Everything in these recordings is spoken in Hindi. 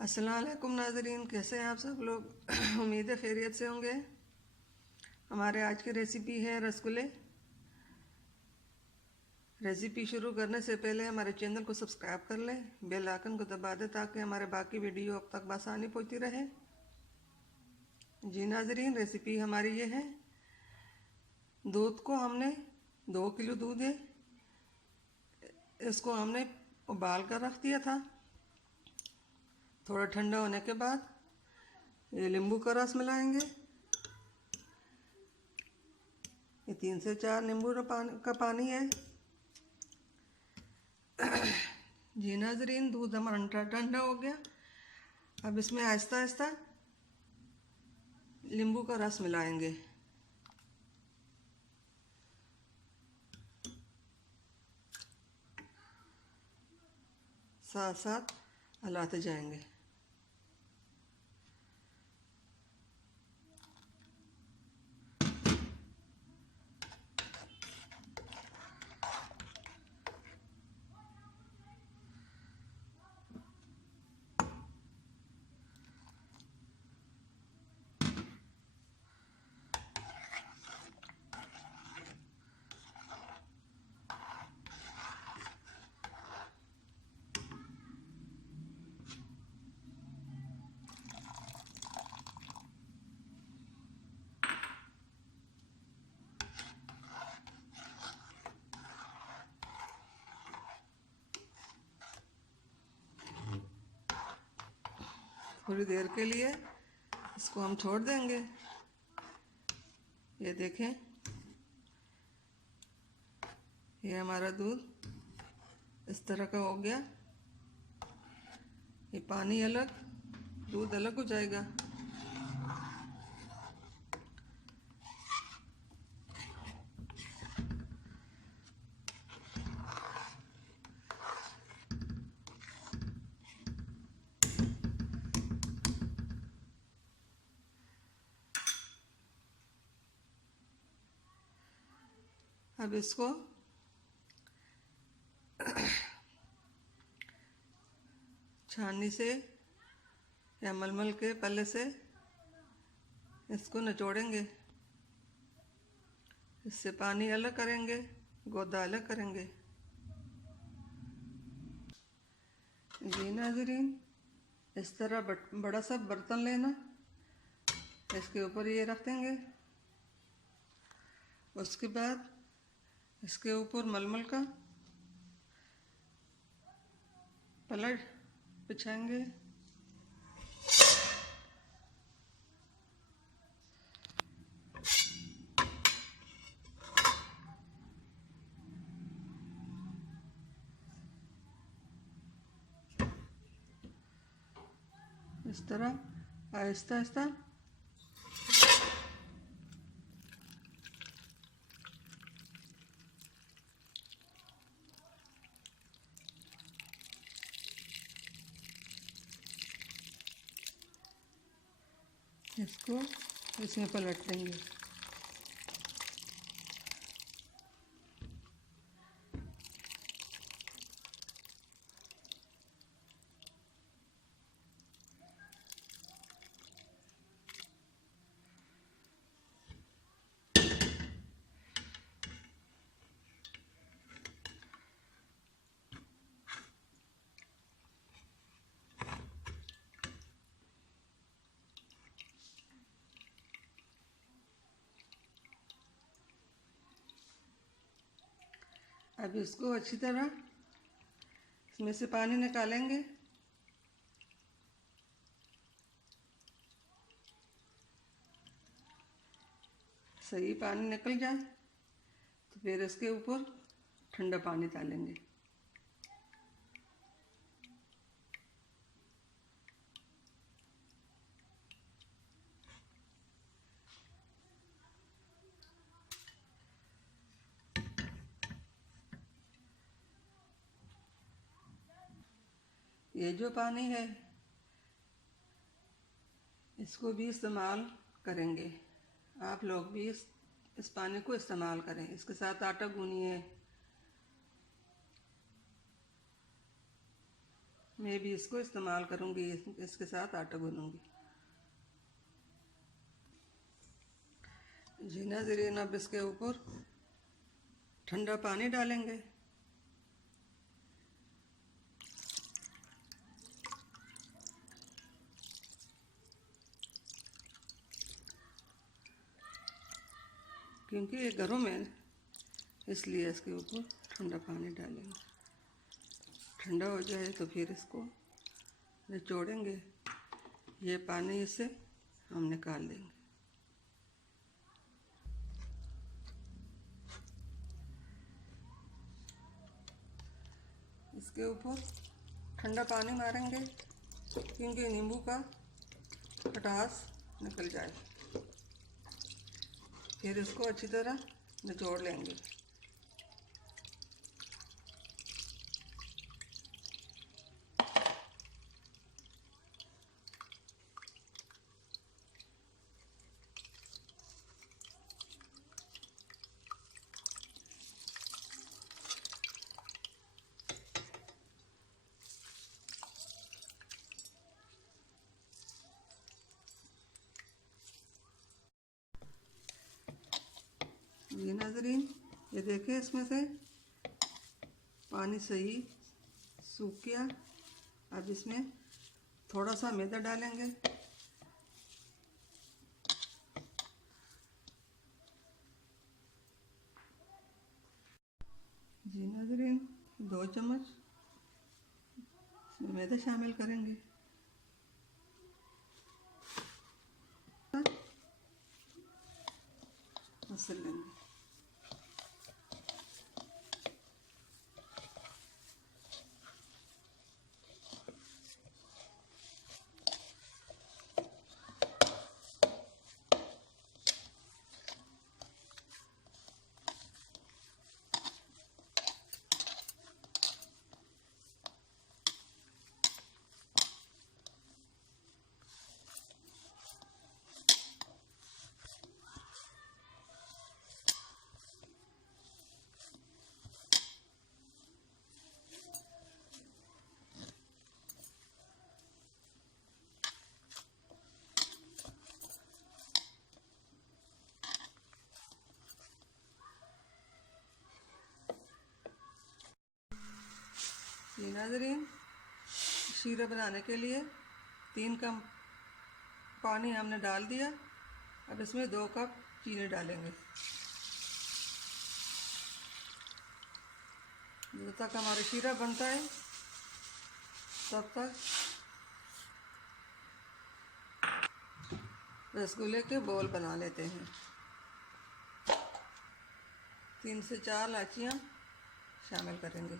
अस्सलाम वालेकुम नाज़रीन, कैसे हैं आप सब लोग। उम्मीद है खैरियत से होंगे। हमारे आज की रेसिपी है रसगुल्ले। रेसिपी शुरू करने से पहले हमारे चैनल को सब्सक्राइब कर लें, बेल आइकन को दबा दें ताकि हमारे बाकी वीडियो अब तक आसानी पहुंचती रहे। जी नाज़रीन, रेसिपी हमारी ये है। दूध को हमने 2 किलो दूध है, इसको हमने उबाल कर रख दिया था। थोड़ा ठंडा होने के बाद ये नींबू का रस मिलाएंगे। ये 3 से 4 नींबू का पानी है। जी नाज़रीन, दूध हमारा ठंडा हो गया। अब इसमें आहिस्ता आहिस्ता नींबू का रस मिलाएंगे। साथ साथ हिलाते जाएंगे। थोड़ी देर के लिए इसको हम छोड़ देंगे। ये देखें, ये हमारा दूध इस तरह का हो गया। ये पानी अलग, दूध अलग हो जाएगा। अब इसको छाननी से या मलमल के पल्ले से इसको निचोड़ेंगे। इससे पानी अलग करेंगे, गोदा अलग करेंगे। जी नाज़रीन, इस तरह बड़ा सा बर्तन लेना, इसके ऊपर ये रख देंगे। उसके बाद इसके ऊपर मलमल का पलट बिछाएंगे। इस तरह आहिस्ता आहिस्ता इसको इसमें पलट देंगे। अब इसको अच्छी तरह इसमें से पानी निकालेंगे। सही पानी निकल जाए तो फिर इसके ऊपर ठंडा पानी डालेंगे। ये जो पानी है इसको भी इस्तेमाल करेंगे। आप लोग भी इस पानी को इस्तेमाल करें। इसके साथ आटा गूंनिए, मैं भी इसको इस्तेमाल करूँगी, इसके साथ आटा गूँधूँगी। जी नाज़रीन, अब इसके ऊपर ठंडा पानी डालेंगे। क्योंकि ये गर्म है, इसलिए इसके ऊपर ठंडा पानी डालेंगे। ठंडा हो जाए तो फिर इसको निचोड़ेंगे। ये पानी इससे हम निकाल देंगे। इसके ऊपर ठंडा पानी मारेंगे क्योंकि नींबू का खटास निकल जाए। फिर इसको अच्छी तरह निचोड़ लेंगे। ये नाज़रीन, ये देखें, इसमें से पानी सही सूख गया। अब इसमें थोड़ा सा मैदा डालेंगे। जी नाज़रीन, 2 चम्मच इसमें मैदा शामिल करेंगे। मसल लेंगे। ये नाज़रीन, शीरा बनाने के लिए 3 कप पानी हमने डाल दिया। अब इसमें 2 कप चीनी डालेंगे। जब तक हमारा शीरा बनता है तब तक रसगुल्ले के बोल बना लेते हैं। 3 से 4 इलायचियाँ शामिल करेंगे।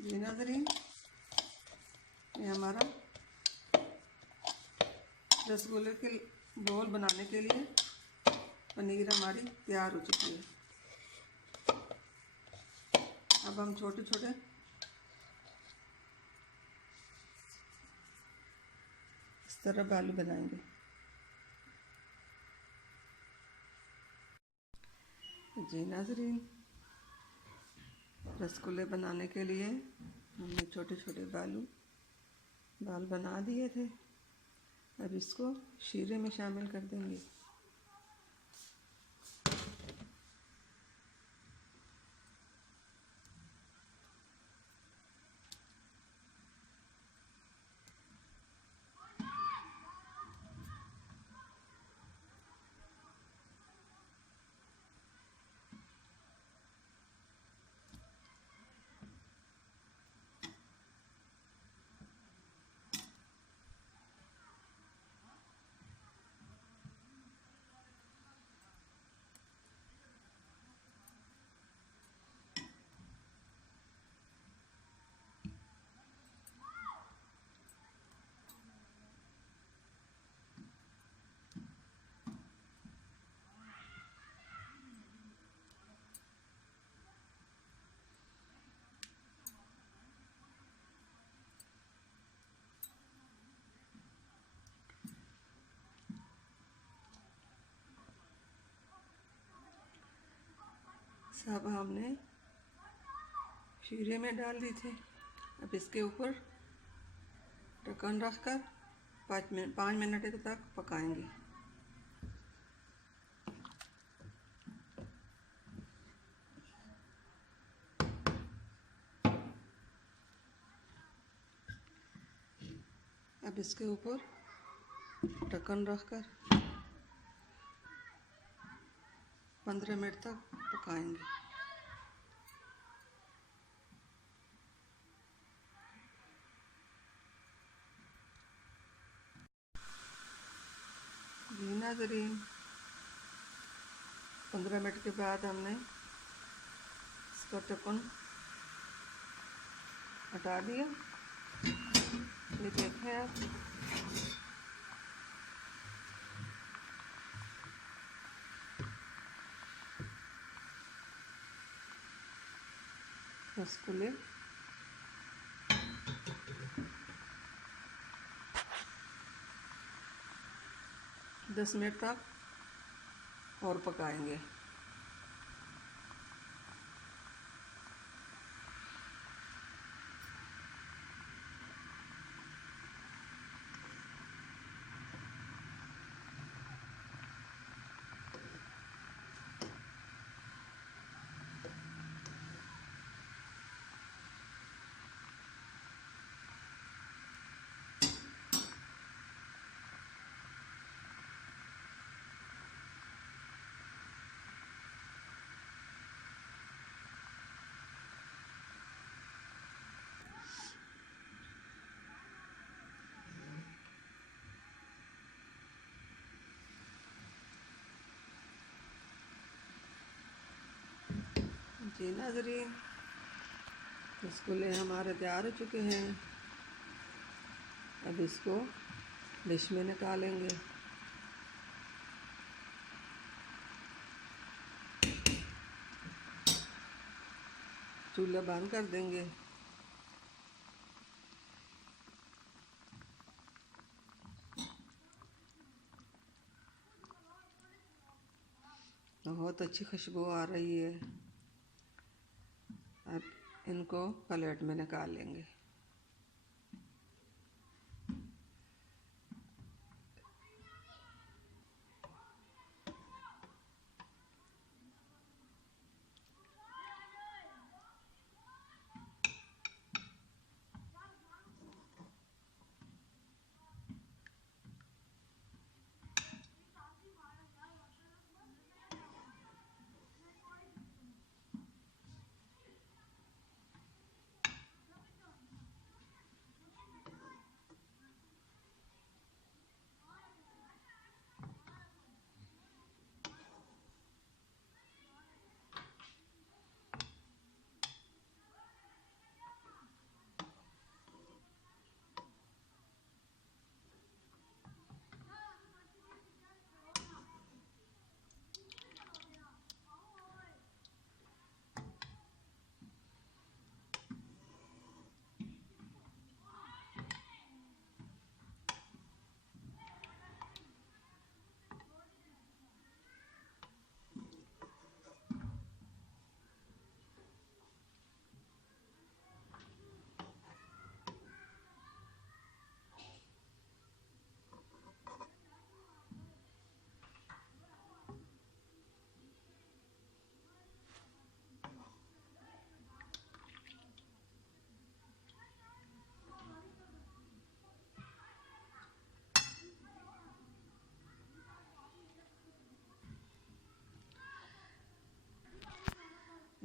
जी नाज़रीन, ये हमारा रसगुल्ले के बोल बनाने के लिए पनीर हमारी तैयार हो चुकी है। अब हम छोटे छोटे इस तरह बालू बनाएंगे। जी नाज़रीन, रसगुल्ले बनाने के लिए हमने छोटे छोटे बाल बना दिए थे। अब इसको शीरे में शामिल कर देंगे। सब हमने शीरे में डाल दी थी। अब इसके ऊपर ढक्कन रखकर 5 मिनट तक पकाएंगे। अब इसके ऊपर ढक्कन रखकर 15 मिनट तक पकाएंगे। जी नाज़रीन, 15 मिनट के बाद हमने इसका ढक्कन हटा दिया। ये देखें आप, रसगुल्ले दस मिनट तक और पकाएंगे। जी नाज़रीन, रसगुल्ले हमारे तैयार हो चुके हैं। अब इसको डिश में निकालेंगे। चूल्हा बंद कर देंगे। बहुत अच्छी खुशबू आ रही है। अब इनको प्लेट में निकाल लेंगे।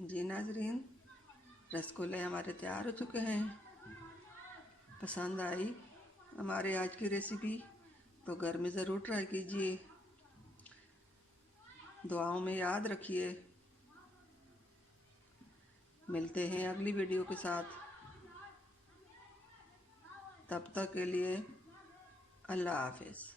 जी नाज़रीन, रसगुल्ले हमारे तैयार हो चुके हैं। पसंद आई हमारे आज की रेसिपी तो घर में ज़रूर ट्राई कीजिए। दुआओं में याद रखिए। मिलते हैं अगली वीडियो के साथ। तब तक के लिए अल्लाह हाफ़िज़।